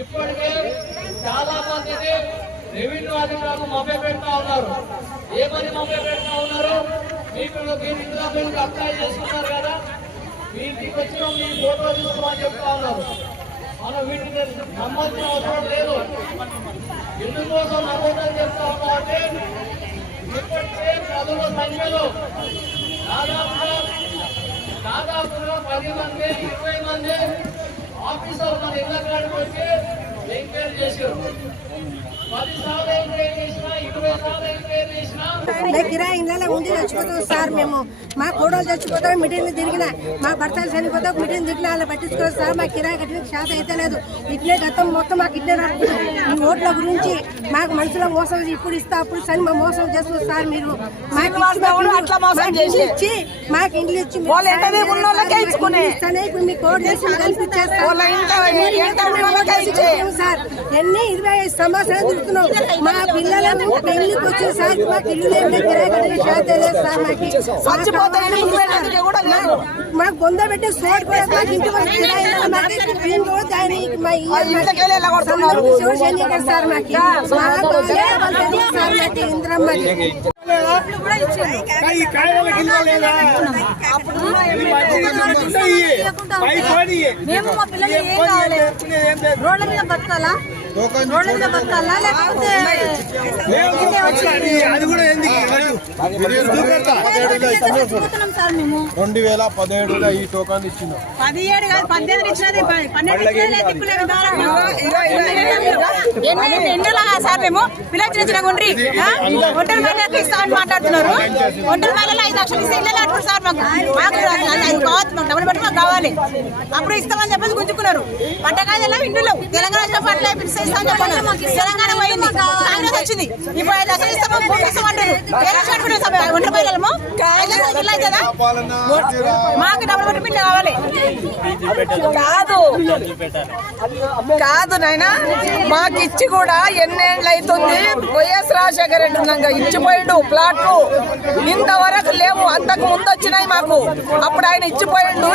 ఇప్పటికే చాలా మందిని రెవెన్యూ అధికారులు మభ్య పెడతా ఉన్నారు. ఏమని మభ్య పెడతా ఉన్నారు? మీరు అప్లై చేసుకున్నారు కదా, మీ ఇంటికి వచ్చిన మీ ఫోటో తీసుకోమని చెప్తా ఉన్నారు. మనం వీటికి నమ్మొచ్చిన అవసరం లేదు. ఎందుకోసం నమ్మొద్దని చెప్తా ఉన్నామంటే ఇప్పటికే పదుల సంఖ్యలో దాదాపుగా 10 మంది 20 మంది ఆఫీసర్ మన ఇళ్ళ కాడికి వచ్చి ఎంక్వైరీ చేశారు. 10 సార్లు ఎంక్వైరీ చేసినా 20 సార్లు ఎంక్వైరీ చేసినా కిరాయి ఇళ్ళలో ఉండి చచ్చిపోతాం సార్. మేము మా కోడలు చచ్చిపోతాం, మీటింగ్లు తిరిగిన మా భర్తలు చనిపోతాం, మీటింగ్ తిరిగిన వాళ్ళు పట్టించుకోవాలి సార్. మా కిరాయి కట్టిన శాత అయితే లేదు. ఇట్లే గతం మొత్తం మాకు ఇట్లే నడుపుతుంది. ఈ ఓట్ల గురించి మాకు మనసులో మోసం ఇప్పుడు ఇస్తా అప్పుడు సరి మా మోసం చేస్తున్నారు సార్. మీరు మాకు ఇండ్లు ఇచ్చి మీ కోడ్ చేసి కల్పించేస్తాం సార్. ఎన్ని 25 సంవత్సరాలు తిరుగుతున్నాం. మా పిల్లలను పెళ్లికి వచ్చి సార్ మాకు ఇల్లు మాకు బొంద పెట్టి సోట్ కూడా మాకు ఇంటి సార్ మాకు ఇంద్రమ్మ మేము మా పిల్లలు ఏం కావాలి? రోడ్ల మీద బతకాలా? రోడ్ల మీద బతకాలా లేకపోతే అది కూడా 2017లో ఈ టోకన్ ఇచ్చింది. 17 కాదు 18 ఇచ్చినది. 12 సార్ మేము పిల్లలు చిన్న చిన్న గుండ్రి ఒంటరి మహిళలకు ఇస్తామని మాట్లాడుతున్నారు. ఒంటరి మహిళలు 5 లక్షలు ఇస్తే ఇల్లు లేకపోతే సార్ మాకు డబ్బులు పెట్టి మాకు కావాలి. అప్పుడు ఇస్తామని చెప్పేసి గుంజుకున్నారు. పట్టకాయలు ఇంట్లో తెలంగాణ పట్ల తెలంగాణ పోయింది, కాంగ్రెస్ వచ్చింది. ఇప్పుడు 5 లక్షలు ఇస్తాము ఇస్తామంటారు. ఒంటరి మహిళలము 5 లక్షలు ఇల్లు అవుతుందా? మాకు డబ్బులు పెట్టి పిల్లలు కావాలి. కాదు నాయన, మాకు ఇచ్చి కూడా ఎన్నేళ్ళు అవుతుంది. వైఎస్ రాజశేఖర రెడ్డి ఉన్నాక ఇచ్చిపోయిండు ప్లాట్లు. ఇంతవరకు లేవు. అంతకు ముందు వచ్చినాయి మాకు. అప్పుడు ఆయన ఇచ్చిపోయిండు.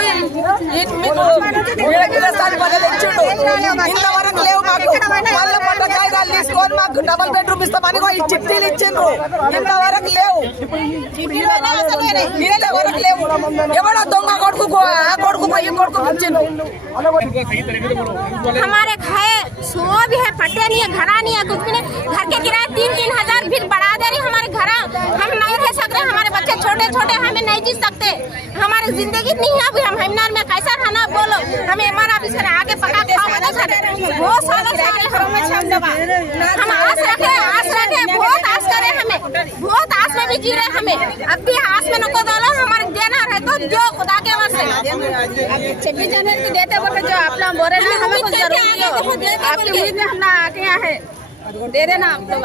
మీకు పదవి ఇచ్చిండు. ఇంతవరకు లేవు మాకు. వాళ్ళ పట్ట కాగితాలు తీసుకొని మాకు డబుల్ బెడ్రూమ్ ఇస్తామని ఈ చిట్టీలు ఇచ్చిండ్రు. ఇంతవరకు లేవు. ఇంతవరకు లేవు. ఎవడో దొంగ కొడుకు ఆ కొడుకు పోయి కొడుకు ఇచ్చిండ్రు. हमारे घर सो भी है, पट्टे नहीं है, घरा नहीं है, कुछ भी नहीं. घर के किराए 3-3 हजार फिर बढ़ा दे रही हमारे घर. हम नहीं रह सकते. हमारे बच्चे छोटे छोटे, हमें नहीं जी सकते. हमारी जिंदगी नहीं है अभी. हम हेमनार में कैसा रहना बोलो? हमें एमआर ऑफिस में आगे पका खाओ बता सकते. बहुत सालों से हम आस रखे बहुत आस करे. हमें बहुत आस में भी जी रहे. हमें अब भी आस में नको डालो. हमारे देना रहे तो जो खुदा के वश 26 जनवरी की देते बोले जो आप लोग बोल रहे हैं हमें कुछ जरूर आपकी उम्मीद में हम आके यहाँ है दे देना आप लोग.